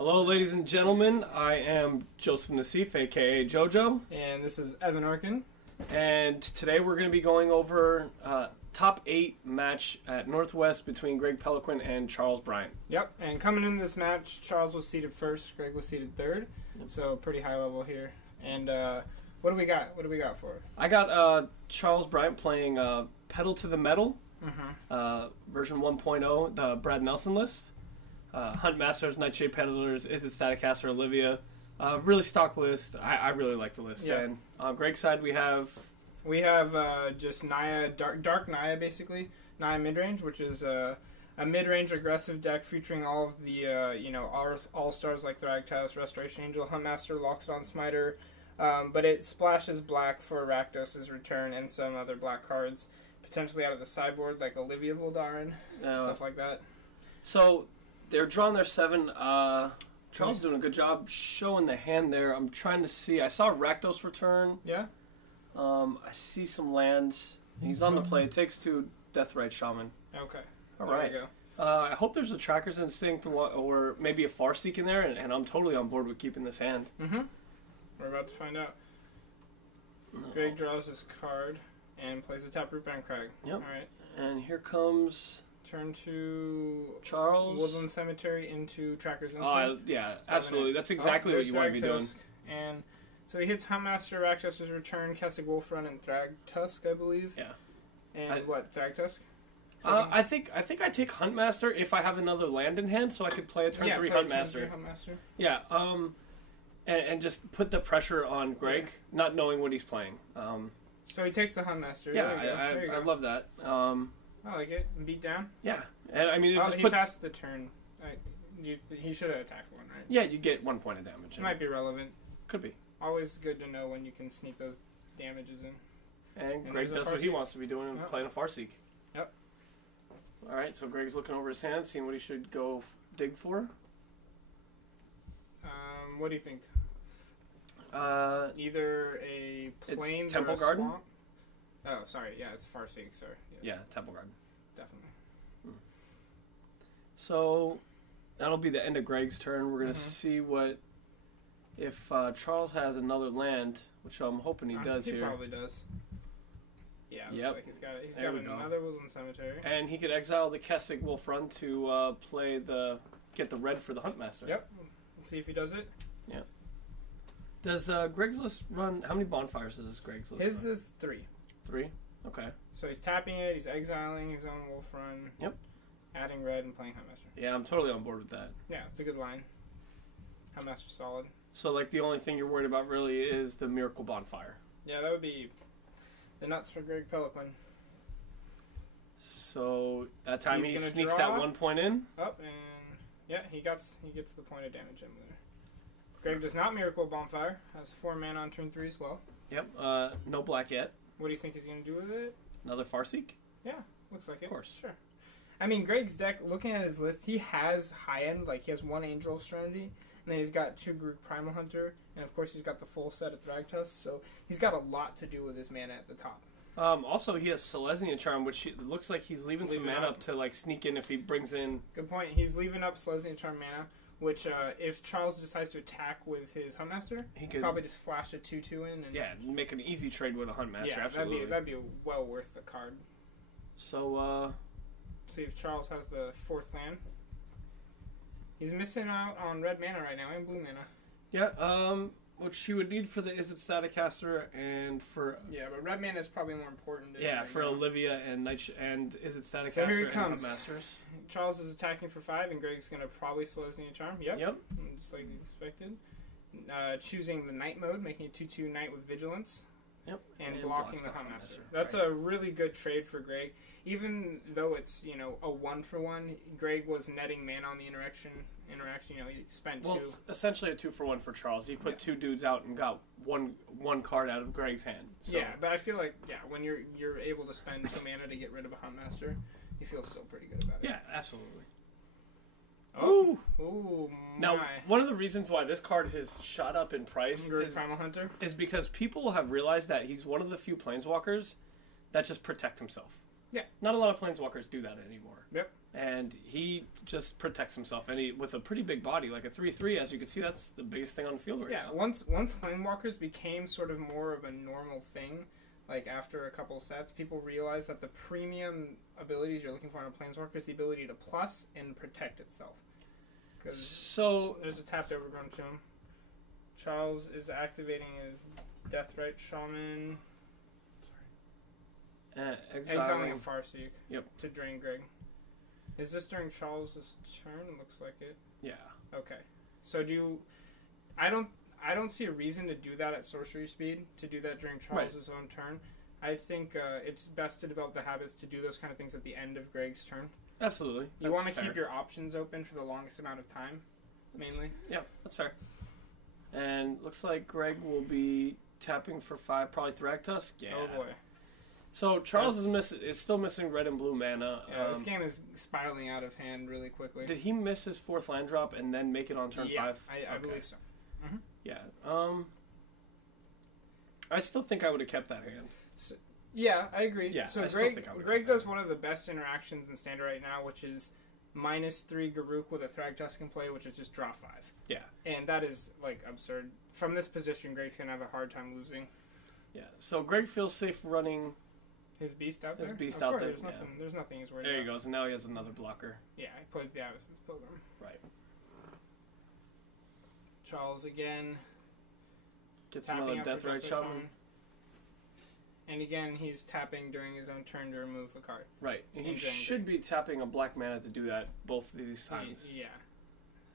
Hello, ladies and gentlemen. I am Joseph Naseef, aka JoJo. And this is Evan Arkin. And today we're going to be going over top 8 match at Northwest between Greg Peloquin and Charles Bryant. Yep, and coming into this match, Charles was seated first, Greg was seated third. So pretty high level here. And what do we got? What do we got for it? I got Charles Bryant playing Pedal to the Metal, version 1.0, the Brad Nelson list. Hunt Masters, Nightshade Peddlers, Is It Staticaster, Olivia. Really stock list. I really like the list. Yeah. And on Greg's side, we have just Naya, dark Naya basically. Naya Midrange, which is a mid-range aggressive deck featuring all of the all-stars like Thragtusk, Restoration Angel, Huntmaster, Lockstone Smiter. But it splashes black for Rakdos' return and some other black cards, potentially out of the sideboard like Olivia Voldaren, stuff like that. So they're drawing their 7. Charles doing a good job showing the hand there. I'm trying to see. I saw Rakdos return. Yeah. I see some lands. He's on the play. It takes 2 Deathrite Shaman. Okay. All right. There we go. I hope there's a Tracker's Instinct or maybe a Farseek in there, and I'm totally on board with keeping this hand. We're about to find out. Greg draws his card and plays a Taproot Bancrag. Yep. All right. And here comes Turn to Charles. Woodland Cemetery into Tracker's Instinct. Yeah, absolutely. That's exactly what you want to be doing. And so he hits Huntmaster, Rakdos' return, Kessig Wolfrun, and Thragtusk, I believe. Yeah. And Thragtusk? I think I take Huntmaster if I have another land in hand, so I could play a turn 3 Huntmaster. Yeah. And just put the pressure on Greg, not knowing what he's playing. So he takes the Huntmaster. Yeah, I love that. I like it. And beat down? Yeah. And I mean, he passed the turn. He should have attacked one, right? Yeah, you get 1 point of damage. It might be relevant. Could be. Always good to know when you can sneak those damages in. And Greg does what he wants to be doing and playing a Farseek. Yep. Alright, so Greg's looking over his hand, seeing what he should go dig for. What do you think? Either a plains Temple or a Garden? swamp? Oh, sorry. Yeah, it's Farseek. Sorry. Yeah, Temple Garden. Definitely. So that'll be the end of Greg's turn. We're going to see if Charles has another land, which I'm hoping he does here. He probably does. Yeah, looks like he's got it. He's got another Woodland Cemetery. And he could exile the Kessig Wolfrun to get the red for the Huntmaster. Yep. Let's see if he does it. Yeah. Does Greg's list run... How many bonfires does Greg's list His run? is 3. 3? Okay. So he's tapping it, he's exiling his own Wolfrun. Yep. Adding red and playing Huntmaster. Yeah, I'm totally on board with that. Yeah, it's a good line. Huntmaster's solid. So, like, the only thing you're worried about really is the Miracle Bonfire. Yeah, that would be the nuts for Greg Peloquin. So, that time he sneaks that 1 point in. Up, and yeah, he gets the point of damage in there. Greg does not Miracle Bonfire. Has 4 mana on turn 3 as well. Yep, no black yet. What do you think he's going to do with it? Another Farseek? Yeah, looks like it. Of course. Sure. I mean, Greg's deck, looking at his list, he has high-end, like he has 1 Angel of Serenity, and then he's got 2 Groot Primal Hunter, and of course he's got the full set of Thragtusk, so he's got a lot to do with his mana at the top. Also, he has Selesnya Charm, which looks like he's leaving some mana up to like sneak in if he brings in... Good point. He's leaving up Selesnya Charm mana, which if Charles decides to attack with his Huntmaster, he could probably just flash a 2/2 in. And make an easy trade with a Huntmaster, absolutely. That'd be well worth the card. So, see if Charles has the 4th land. He's missing out on red mana right now and blue mana. Yeah, which he would need for the Is It Staticaster and for... Yeah, but red mana is probably more important. For Olivia and Is It Staticaster so here he comes. and Huntmasters. Charles is attacking for 5, and Greg's going to probably Selesnya Charm. Yep. Just like you expected. Choosing the Knight mode, making a 2/2 Knight with Vigilance. Yep. And blocking the Huntmaster. That's a really good trade for Greg. Even though it's, a 1-for-1, Greg was netting mana on the interaction, he spent 2. Well, it's essentially a 2-for-1 for Charles. He put 2 dudes out and got one card out of Greg's hand. So. Yeah, but I feel like, when you're able to spend 2 mana to get rid of a Huntmaster, you feel still pretty good about it. Yeah, absolutely. Oh. Ooh, now, one of the reasons why this card has shot up in price is because people have realized that he's one of the few planeswalkers that just protect himself. Yeah. Not a lot of planeswalkers do that anymore. Yep. And he just protects himself, and with a pretty big body, like a 3/3, as you can see, that's the biggest thing on the field right now. Once Planewalkers became sort of more of a normal thing, like after a couple sets, people realized that the premium abilities you're looking for on a Planeswalker is the ability to plus and protect itself. So there's a tapped Overgrown Tomb. Charles is activating his Deathrite Shaman. Exiling a Farseek. Yep. To drain Greg. Is this during Charles' turn? Looks like it. Yeah. Okay. So I don't see a reason to do that at sorcery speed, to do that during Charles' own turn. I think it's best to develop the habits to do those kind of things at the end of Greg's turn. Absolutely. You want to keep your options open for the longest amount of time, mainly. Yeah, that's fair. And looks like Greg will be tapping for 5, probably Thragtusk. Yeah. Oh boy. So Charles is still missing red and blue mana. Yeah, this game is spiraling out of hand really quickly. Did he miss his 4th land drop and then make it on turn 5? I believe so. Mm-hmm. Yeah. I still think I would have kept that hand. So, yeah, I agree. Yeah, so Greg does one of the best interactions in Standard right now, which is -3 Garruk with a Thragtusk in play, which is just draw 5. Yeah. And that is, like, absurd. From this position, Greg can have a hard time losing. Yeah. So Greg feels safe running his beast out there? His beast out there, There's nothing he's worried about. There he goes, and now he has another blocker. Yeah, he plays the Avacyn's Pilgrim. Right. Charles again. Gets another Deathrite Shaman. And again, he's tapping during his own turn to remove a card. Right. And he should be tapping a black mana to do that both of these times. Yeah.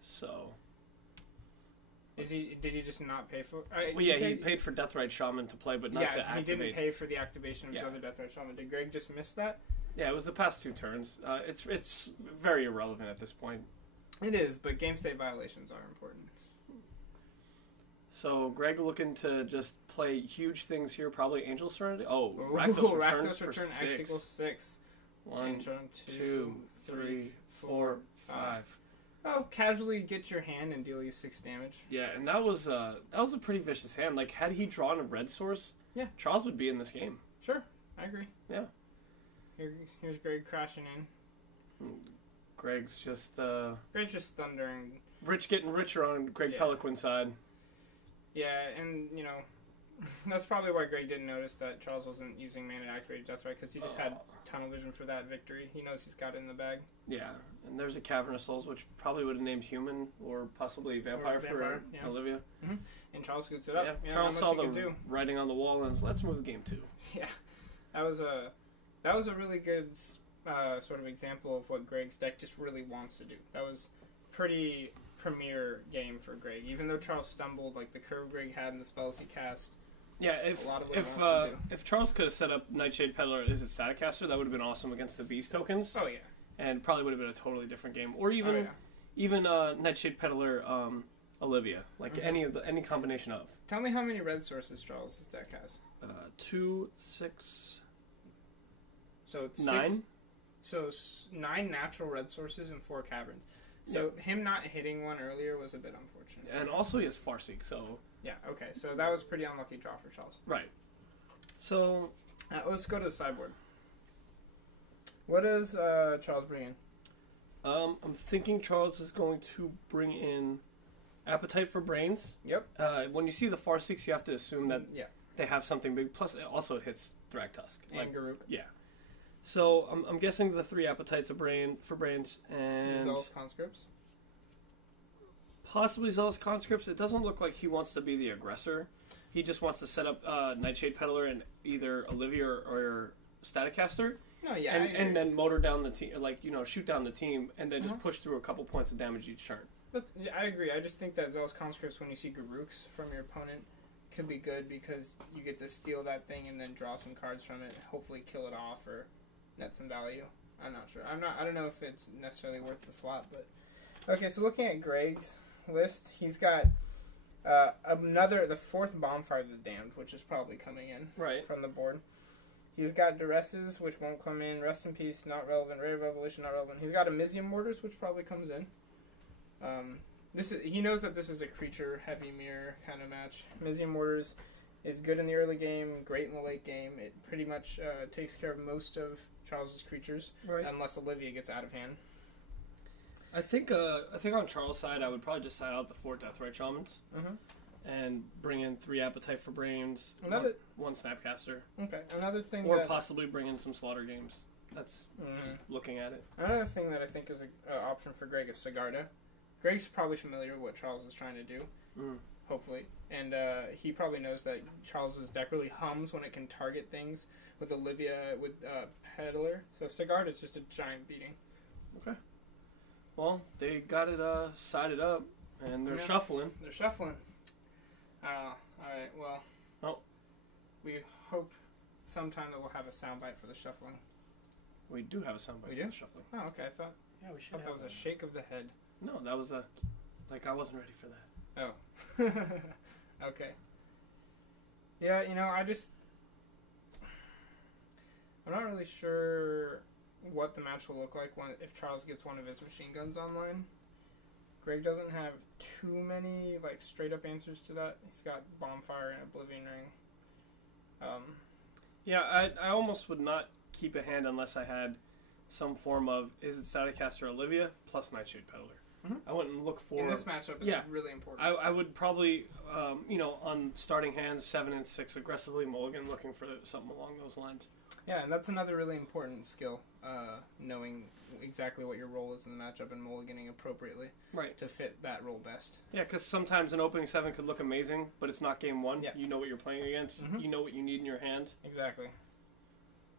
So... Did he just not pay for... he paid for Deathrite Shaman to play, but not to activate. He didn't pay for the activation of his other Deathrite Shaman. Did Greg just miss that? Yeah, it was the past 2 turns. It's very irrelevant at this point. It is, but game state violations are important. So Greg looking to just play huge things here, probably Angel Serenity. Oh, Rakdos return X equals 6. 1, 2, 3, 4, 5. Oh, casually get your hand and deal you 6 damage. Yeah, and that was a pretty vicious hand. Like, had he drawn a red source, Charles would be in this game. Sure, I agree. Yeah. Here's Greg crashing in. Greg's just thundering. Rich getting richer on Greg Peloquin's side. Yeah, and that's probably why Greg didn't notice that Charles wasn't using mana to activate Deathrite, because he just had tunnel vision for that victory. He knows he's got it in the bag. Yeah, and there's a Cavern of Souls, which probably would have named Human or possibly Vampire for Olivia. Mm-hmm. And Charles scoots it up. Yeah, Charles saw the writing on the wall and says, let's move the game too. Yeah, that was a really good sort of example of what Greg's deck just really wants to do. That was pretty premier game for Greg. Even though Charles stumbled, like the curve Greg had and the spells he cast. Yeah, if Charles could have set up Nightshade Peddler as a Staticaster, that would have been awesome against the Beast tokens. Oh yeah, and probably would have been a totally different game. Or even Nightshade Peddler Olivia, like any combination of. Tell me how many red sources Charles' deck has. 2, 6. So 9. So 9 natural red sources and 4 caverns. So him not hitting one earlier was a bit unfortunate. And also he has Farseek, so... Yeah, okay. So that was a pretty unlucky draw for Charles. Right. So... let's go to the sideboard. What does Charles bring in? I'm thinking Charles is going to bring in Appetite for Brains. Yep. When you see the Farseeks, you have to assume that they have something big. Plus, it hits Thragtusk. And Garruk. Yeah. So I'm guessing the 3 Appetites for Brains and Zealous Conscripts. Possibly Zealous Conscripts. It doesn't look like he wants to be the aggressor. He just wants to set up Nightshade Peddler and either Olivia or Staticaster. No, yeah, and then motor down the team, shoot down the team, and then just push through a couple points of damage each turn. I agree. I just think that Zealous Conscripts, when you see Garruks from your opponent, could be good because you get to steal that thing and then draw some cards from it, hopefully kill it off or net some value. I'm not sure. I don't know if it's necessarily worth the slot, but okay. So looking at Greg's list, he's got the 4th Bonfire of the Damned, which is probably coming in from the board. He's got Duresses, which won't come in. Rest in Peace, not relevant. Ray of Evolution, not relevant. He's got Amizium Mortars, which probably comes in. He knows that this is a creature heavy mirror kind of match. Amizium Mortars is good in the early game, great in the late game. It pretty much takes care of most of Charles's creatures, Right. unless Olivia gets out of hand. I think on Charles' side, I would probably just side out the 4 Deathrite Shamans and bring in 3 Appetite for Brains, one Snapcaster. Okay, another thing or possibly bring in some Slaughter Games. That's just looking at it. Another thing that I think is an option for Greg is Sigarda. Greg's probably familiar with what Charles is trying to do, hopefully. And he probably knows that Charles's deck really hums when it can target things with Olivia, with Peddler. So Sigarda is just a giant beating. Okay. Well, they got it sided up, and they're shuffling. They're shuffling. Alright, well, we hope sometime that we'll have a soundbite for the shuffling. We do have a soundbite for the shuffling. Oh, okay, I thought we should that was a shake of the head. No, that was I wasn't ready for that. Oh. Okay. Yeah, I'm not really sure what the match will look like if Charles gets one of his machine guns online. Greg doesn't have too many straight up answers to that. He's got Bonfire and Oblivion Ring. Yeah, I almost would not keep a hand unless I had some form of is it Staticaster Olivia plus Nightshade Peddler. I wouldn't look for in this matchup. It's really important. I would probably on starting hands 7 and 6 aggressively mulligan, looking for something along those lines. Yeah, and that's another really important skill, knowing exactly what your role is in the matchup and mulliganing appropriately to fit that role best. Yeah, because sometimes an opening 7 could look amazing, but it's not game 1. Yeah. You know what you're playing against. You know what you need in your hands. Exactly.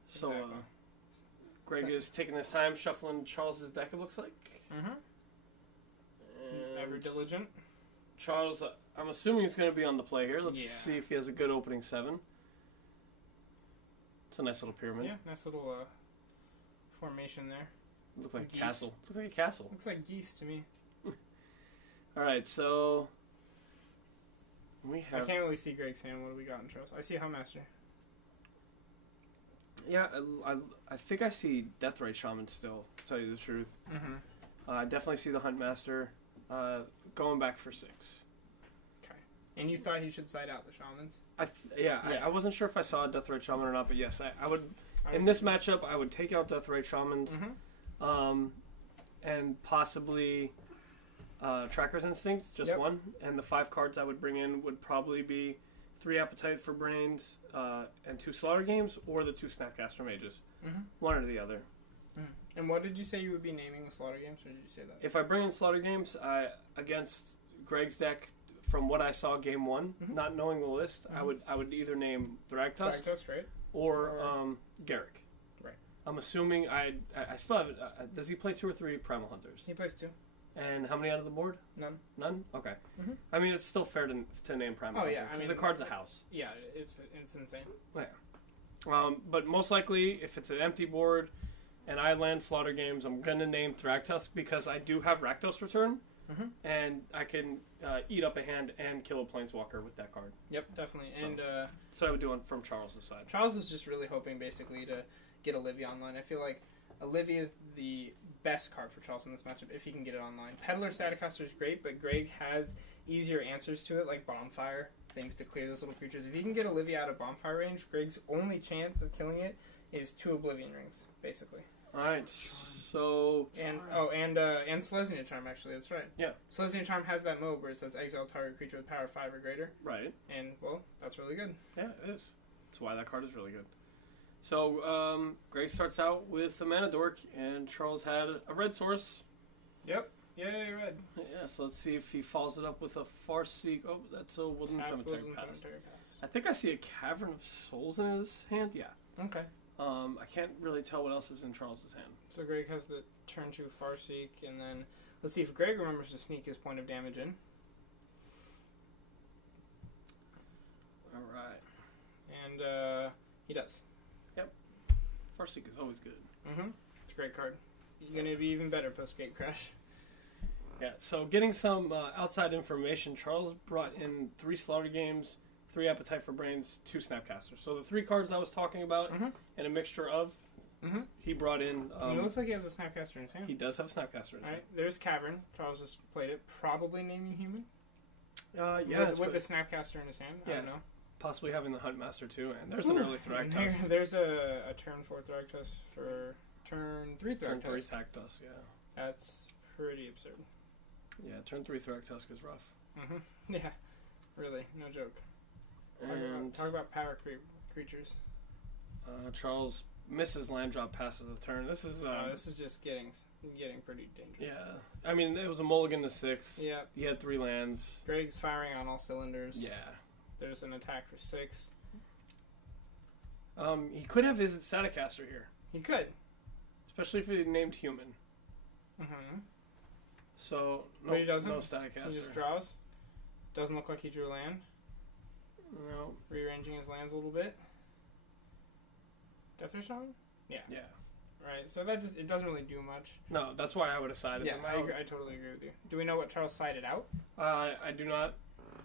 So Greg is taking his time shuffling Charles's deck, it looks like. Ever diligent. Charles, I'm assuming he's going to be on the play here. Let's see if he has a good opening 7. It's a nice little pyramid. Yeah, nice little formation there. Looks like a castle. Looks like a castle. Looks like geese to me. Alright, so we have... I can't really see Greg's hand. What do we got in Charles? I see Huntmaster. Yeah, I think I see Deathrite Shaman still, to tell you the truth. I definitely see the Huntmaster going back for 6. Okay. And you thought he should side out the Shamans? I wasn't sure if I saw a Deathrite Shaman or not, but yes, I would... In this matchup, I would take out Deathrite Shamans and possibly Tracker's Instincts, just one. And the 5 cards I would bring in would probably be 3 Appetite for Brains and 2 Slaughter Games, or the 2 Snapcaster Mages. One or the other. And what did you say you would be naming the Slaughter Games, or did you say that? If I bring in Slaughter Games, against Greg's deck, from what I saw game 1, not knowing the list, I would either name Thragtusk, right? or Garrick. Right. I'm assuming I still have it. Does he play 2 or 3 Primal Hunters? He plays 2. And how many out of the board? None? Okay. I mean, it's still fair to name Primal Hunter. I mean, the card's a house. Yeah, it's insane. Yeah. But most likely, if it's an empty board and I land Slaughter Games, I'm going to name Thragtusk because I do have Rakdos Return, and I can eat up a hand and kill a Planeswalker with that card. Yep, definitely. So, and that's what I would do from Charles' side. Charles is just really hoping, basically, to get Olivia online. I feel like Olivia is the best card for Charles in this matchup if he can get it online. Peddler Staticaster is great, but Greg has easier answers to it, like Bonfire, things to clear those little creatures. If he can get Olivia out of Bonfire range, Greg's only chance of killing it is 2 Oblivion Rings, basically. Alright, so... And Selesnya Charm, actually, that's right. Yeah. Selesnya Charm has that mode where it says exile target creature with power 5 or greater. Right. And, well, that's really good. Yeah, it is. That's why that card is really good. So, Greg starts out with a Mana Dork, and Charles had a red source. Yep. Yay, red. Yeah, so let's see if he follows it up with a Farseek. Oh, that's a Woodland Cemetery Pass. I think I see a Cavern of Souls in his hand. Yeah. Okay. I can't really tell what else is in Charles' hand. So Greg has the turn 2 Farseek, and then let's see if Greg remembers to sneak his point of damage in. Alright. And he does. Yep. Farseek is always good. It's a great card. You're going to be even better post-Gate Crash. Yeah, so getting some outside information, Charles brought in 3 Slaughter Games, 3 Appetite for Brains, 2 Snapcasters. So the 3 cards I was talking about, and a mixture of, he brought in... it looks like he has a Snapcaster in his hand. He does have a Snapcaster in his hand. There's Cavern. Charles just played it. Probably naming human. Yeah. With the Snapcaster in his hand. I don't know. possibly having the Huntmaster too, and there's an early Thragtusk. There's a turn 4 Thragtusk for turn 3 Thragtusk. Turn 3 Thragtusk, yeah. That's pretty absurd. Yeah, turn 3 Thragtusk is rough. Mm-hmm. Yeah, really, no joke. And Talk about power creep with creatures. Charles misses land drop, passes the turn. This is just getting pretty dangerous. Yeah, I mean it was a mulligan to 6. Yeah, he had 3 lands. Greg's firing on all cylinders. Yeah, there's an attack for 6. He could have his Staticaster here. He could, especially if he named human. Mm-hmm. So but he doesn't. No Staticaster. He just draws. Doesn't look like he drew land. No. Rearranging his lands a little bit. Death Wish on? Yeah. Yeah. Right, so it doesn't really do much. No, that's why I would have sided them out. I totally agree with you. Do we know what Charles sided out? I do not.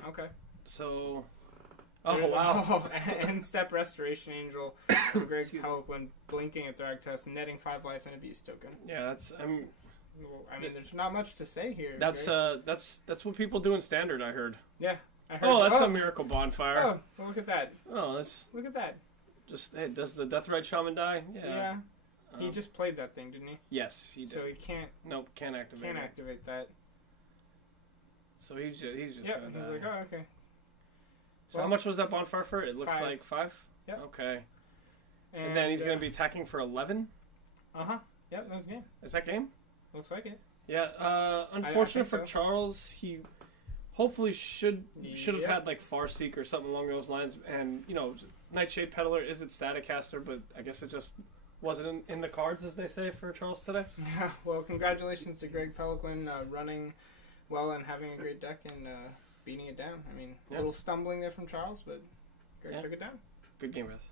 Okay. So... Oh, wow. And Step Restoration Angel from Greg Peloquin blinking at Thragtusk, netting 5 life and a beast token. Yeah, that's... I mean, there's not much to say here. That's what people do in Standard, I heard. Yeah, I heard. Oh, that's a Miracle Bonfire. Oh, well, look at that. Oh, that's... Look at that. Just, hey, does the Deathrite Shaman die? Yeah. He just played that thing, didn't he? Yes, he did. So he can't... Nope, can't activate it. Can't activate that. So he's just gonna die. He's like, oh, okay. So how much was that bonfire for? It looks 5. like 5? Yep. Okay. And then he's going to be attacking for 11? Uh-huh. Yep, that's the game. Is that game? Looks like it. Yeah, unfortunate for so. Charles. He hopefully should have had like Farseek or something along those lines. And, you know, Nightshade Peddler is its Staticaster, but I guess it just wasn't in the cards, as they say, for Charles today. Yeah, well, congratulations to Greg Peloquin running well and having a great deck and beating it down. I mean, a little stumbling there from Charles, but Greg took it down. Good game, guys.